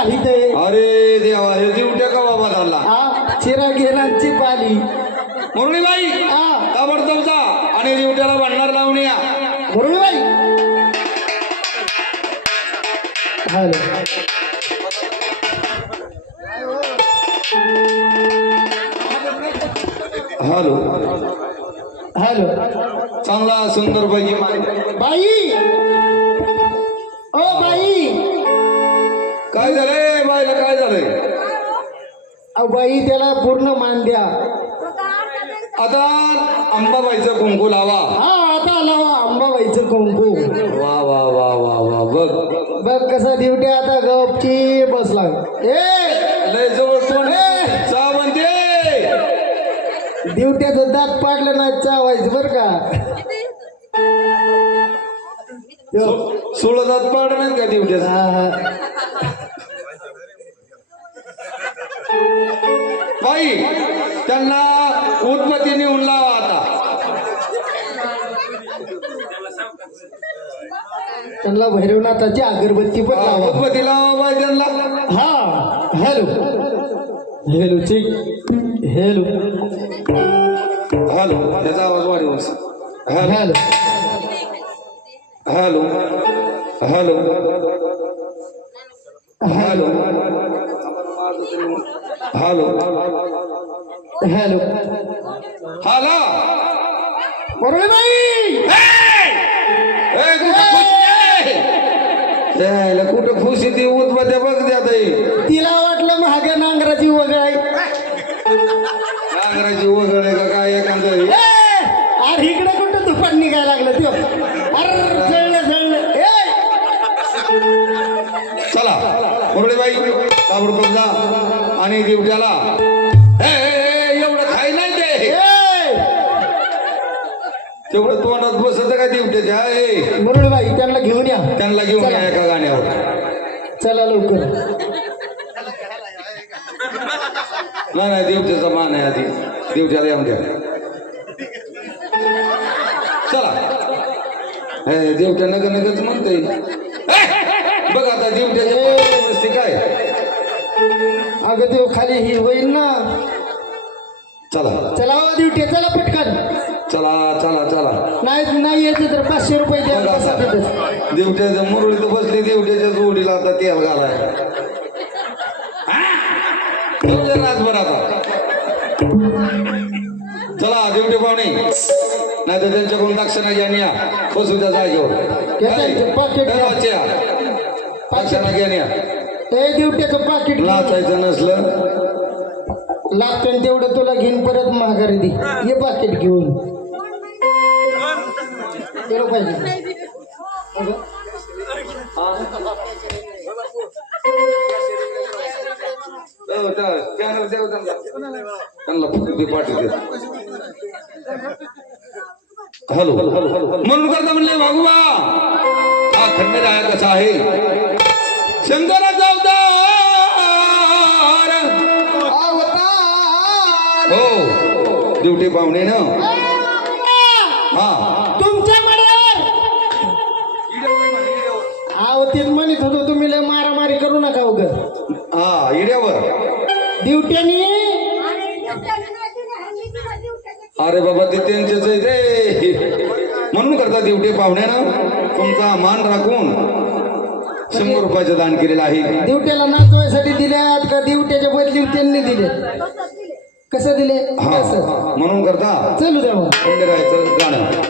आहे अरे देवा हे दिवट्या का बाबा झाला. हा चिरा घेणांची पाली मुरळीबाई हा. ताबडतोब जा आणि दिवट्याला भांडणार लावून या. मुरळीबाई. हॅलो. हॅलो. हॅलो. चांगला सुंदर पैकी मान बाई. O by. काय झालंय बाईला काय झालंय? अहो, बाई त्याला पूर्ण मान द्या. आता अंबाबाईचा कुंकू लावा. हा आता लावा अंबाबाईचं कुंकू. वा वा वा वा वा बघ. बघ कसा दिवट्या आता गपची बसला. ए! लय जवळ चा म्हणते दिवट्याचं दात पाडलं ना चावायचं बर का. सोळदात पाड नाही का दिवट्याचा हा, हा. बाई त्यांना उत्पत्ती नेऊन लावा आता. त्यांना भैरवनाथाची अगरबत्ती पण लावा. उत्पत्ती लावा बाई त्यांना. हा हॅलो. हॅलो ठीक हॅलो. हॅलो त्याचा आवाज वाढव hello. Hello. Hello. Hello. Hello. Hello. Hello. बरोबर नाही कुठं खुशी ती उद्या बघ द्या तिला वाटलं महाग नांगराची वगळ आहे. नांगराची वगळ मुरळीबाई ताबडतोब जा आणि दिवट्याला एवढं खाई नाही ते. तेवढं तोंडात बसत का दिवट्याच्या मुरळीबाई त्यांना घेऊन या. त्यांना घेऊन या एका गाण्यावर. चला लवकर. नाही नाही दिवट्याचा मान आहे आधी. दिवट्याला येऊन द्या. चला. हे दिवट्या नग नगच म्हणते बघ आता दिवट्याच्या मस्ती काय? अगं त्यो खाली ही होईल ना. चला. चला हो ड्युटी चला पटकन. चला चला चला. नाही नाही येते तर पाचशे रुपये द्या. बसा तिथं. आता दिवट्याचं मुरळीत बसली दिवट्याच्या जोडीला आता तेल घालाय. जाऊ दे रातभर आता. चला दिवटे पाहुणे. नाही तर त्यांच्याकडून दक्षिणा घ्या आणि या. बसू त्या जागेवर. घ्या त्यांचं पाकीट घ्या. दरवाजच्या. दक्षिणा घ्या आणि या. ते दिवट्याचं पाकिट लाचायचं नसलं. लागतं तेवढं तुला घेऊन परत महागारी दे. हे पाकिट घेऊन. तेवढं पाहिजे. हो, त्यांना हॅलो हॅलो हॅलो. म्हणून करता म्हणले वागुबा हा खंडेराया कसा आहे? शंकराचा अवतार. हो. ड्युटी पाहुणे ना? हा. तुमच्या मड्यावर आव तेच म्हणत होतो तुम्ही लय मारामारी करू नका उग. हा इड्यावर ड्युट्यानी? अरे बाबा ते त्यांचेच आहे रे. म्हणून करता ड्युटी पाहुण्यानं तुमचा मान राखून. शंभर रुपयाचं दान केलेलं आहे. ड्युट्याला नाचवायसाठी दिल्यात का ड्युट्याच्या बदली त्यांनी दिले? कसं दिले? हा कसं? म्हणून करता. चलू द्या मग. गाणं.